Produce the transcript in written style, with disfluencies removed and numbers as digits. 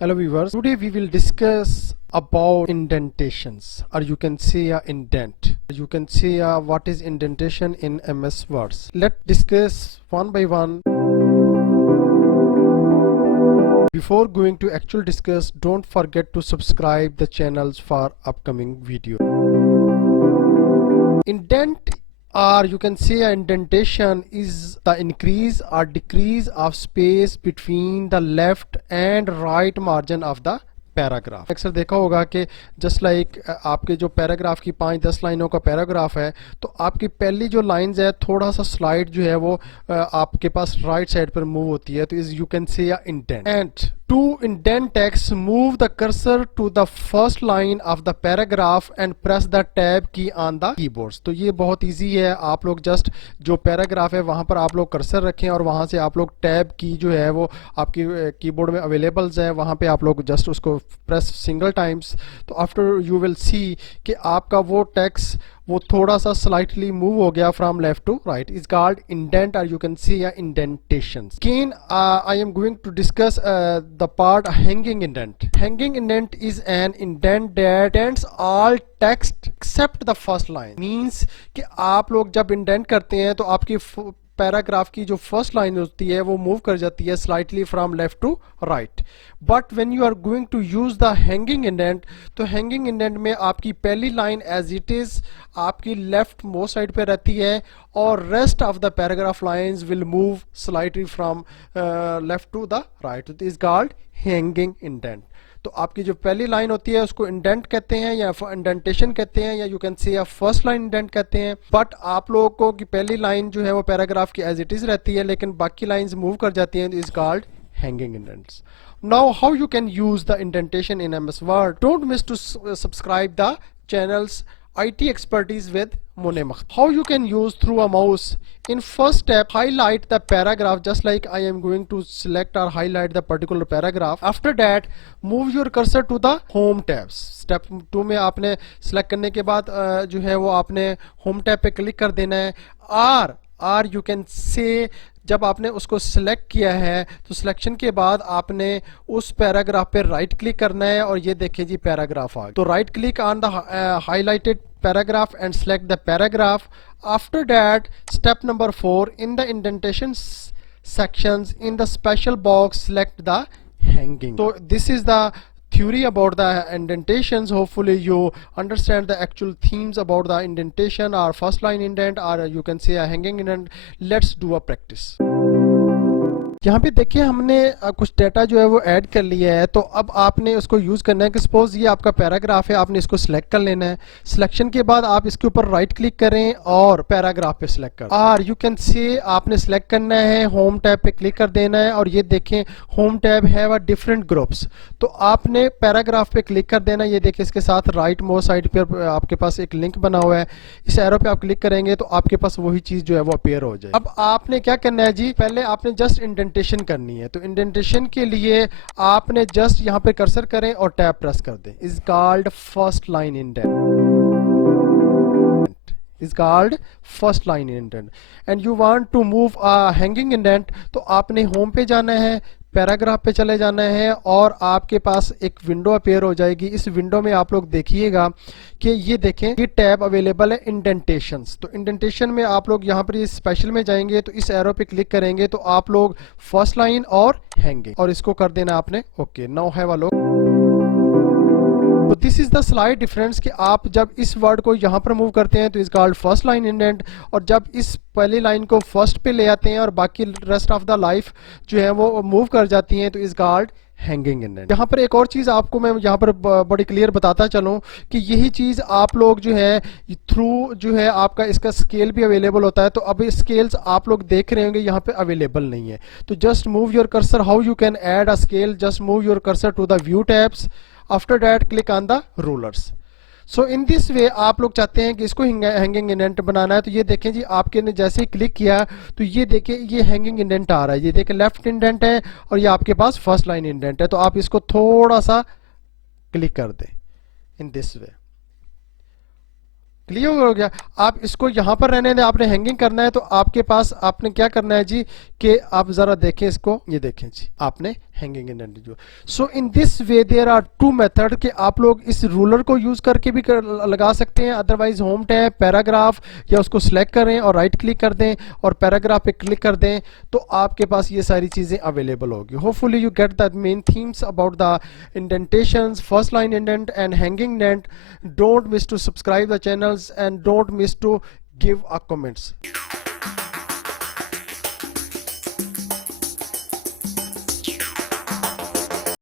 Hello viewers, today we will discuss about indentations, or you can say a indent. You can say what is indentation in MS Words. Let's discuss one by one. Before going to actual discuss, don't forget to subscribe the channels for upcoming video. Indent, or you can say a indentation, is the increase or decrease of space between the left and right margin of the paragraph. अक्सर देखा होगा कि just like आपके जो paragraph की 5-10 लाइनों का paragraph है, तो आपकी पहली जो लाइंस है थोड़ा सा स्लाइड जो है वो आपके पास राइट साइड पर मूव होती है, तो is you can say indent. And to indent text, move the cursor to the first line of the paragraph and press the tab key on the keyboards. तो ये बहुत ईजी है, आप लोग जस्ट जो पैराग्राफ है वहां पर आप लोग कर्सर रखें और वहां से आप लोग टैब की जो है वो आपकी कीबोर्ड में अवेलेबल्स है, वहां पे आप लोग जस्ट उसको प्रेस सिंगल टाइम्स, तो आफ्टर यू विल सी कि आपका वो टेक्स्ट वो थोड़ा सा स्लाइटली मूव हो गया from left to right, is called indent, और you can see indentation. Again, I am going to discuss the part hanging indent. Hanging indent is an indent that indents all text except the first line. Means कि आप लोग जब indent करते हैं तो आपकी paragraph की जो फर्स्ट लाइन होती है वो मूव कर जाती है slightly from left to right. But when you are going to use the hanging indent, तो हैंगिंग इंडेंट में आपकी पहली लाइन एज इट इज आपकी लेफ्ट मोस्ट साइड पे रहती है और rest of the paragraph lines will move slightly from left to the right, it is called hanging indent. तो आपकी जो पहली लाइन होती है उसको इंडेंट कहते हैं या इंडेंटेशन कहते हैं, या यू कैन से फर्स्ट लाइन इंडेंट कहते हैं। बट आप लोगों को की पहली लाइन जो है वो पैराग्राफ की एज इट इज रहती है, लेकिन बाकी लाइंस मूव कर जाती हैं, is called hanging indents. Now how you can use the indentation in MS Word? Don't miss to subscribe the channels IT Expertise with Munir. How you can use through a mouse? In first step, highlight the paragraph, just like I am going to select or highlight the particular paragraph. After that, move your cursor to the home tabs. Step 2 में आपने select करने के बाद जो है वो आपने home tab पे click कर देना है, और you can say जब आपने उसको सिलेक्ट किया है तो सिलेक्शन के बाद आपने उस पैराग्राफ पे राइट क्लिक करना है, और ये देखिए जी पैराग्राफ आ गया। तो right click on the highlighted paragraph and select the paragraph. After that, step number 4, in the indentation sections, in the special box select the hanging. So this is the theory about the indentations. Hopefully you understand the actual themes about the indentation, or first line indent, or you can say a hanging indent. Let's do a practice. यहाँ पे देखिए हमने कुछ data जो है वो add कर लिया है, तो अब आपने उसको यूज़ करना है कि सपोज ये आपका पैराग्राफ है, आपने इसको सिलेक्ट कर लेना है। सिलेक्शन के बाद आप इसके ऊपर राइट क्लिक करें और पैराग्राफ पे सिलेक्ट करें, और यू कैन से आपने सिलेक्ट करना है, होम टैब पे क्लिक कर देना है, और ये देखें home tab have a different groups, तो आपने पैराग्राफ पे क्लिक कर देना। ये देखिए इसके साथ राइट मोस्ट साइड पर आपके पास एक लिंक बना हुआ है, इस एरो पे आप क्लिक करेंगे तो आपके पास वही चीज़ जो है वो अपीयर हो जाए। अब आपने क्या करना है जी, पहले आपने जस्ट इंडेंटेशन करनी है, तो इंडेंटेशन के लिए आपने जस्ट यहां पे कर्सर करें और टैब प्रेस कर दें, is called first line indent, is called first line indent. And you want to move a hanging indent, तो आपने होम पे जाना है, पैराग्राफ पे चले जाना है, और आपके पास एक विंडो अपीयर हो जाएगी। इस विंडो में आप लोग देखिएगा कि ये देखें ये टैब अवेलेबल है इंडेंटेशंस। तो इंडेंटेशन में आप लोग यहाँ पर ये स्पेशल में जाएंगे तो इस एरो पे क्लिक करेंगे तो आप लोग फर्स्ट लाइन और हैंगिंग, और इसको कर देना आपने okay. Now have a look. तो this is the slide difference कि आप जब इस वर्ड को यहाँ पर मूव करते हैं तो is called first line indent, और जब इस पहली लाइन को फर्स्ट पे ले आते हैं और बाकी रेस्ट ऑफ द लाइफ जो है वो मूव कर जाती हैं तो इज कॉल्ड हैंगिंग इंडेंट। यहाँ पर एक और चीज़ आपको मैं यहाँ पर बड़ी क्लियर बताता चलूँ कि यही चीज़ आप लोग जो है थ्रू जो है आपका इसका स्केल भी अवेलेबल होता है, तो अभी स्केल्स आप लोग देख रहे होंगे यहाँ पे अवेलेबल नहीं है। तो just move your cursor, how you can add a scale, just move your cursor to the view tabs, after that click on the rulers. So in this way आप लोग चाहते हैं कि इसको हैंगिंग इंडेंट बनाना है, तो ये देखें जी आपके ने जैसे ही क्लिक किया तो ये देखें ये हैंगिंग इंडेंट आ रहा है, ये देखें लेफ्ट इंडेंट है और ये आपके पास फर्स्ट लाइन इंडेंट है। तो आप इसको थोड़ा सा क्लिक कर दें इन दिस वे, क्लियर हो गया। आप इसको यहां पर रहने दें, आपने हैंगिंग करना है तो आपके पास आपने क्या करना है जी कि आप जरा देखें इसको, ये देखें जी आपने हैंगिंग इंडेंट जो। So in this way there are two method कि आप लोग इस रूलर को यूज करके भी लगा सकते हैं, अदरवाइज होम टैब पैराग्राफ या उसको सिलेक्ट करें और राइट क्लिक कर दें और पैराग्राफ पे क्लिक कर दें तो आपके पास ये सारी चीजें अवेलेबल होगी। Hopefully you get the main themes about the indentations, first line indent and hanging indent. Don't miss to subscribe the channels and don't miss to give a comments.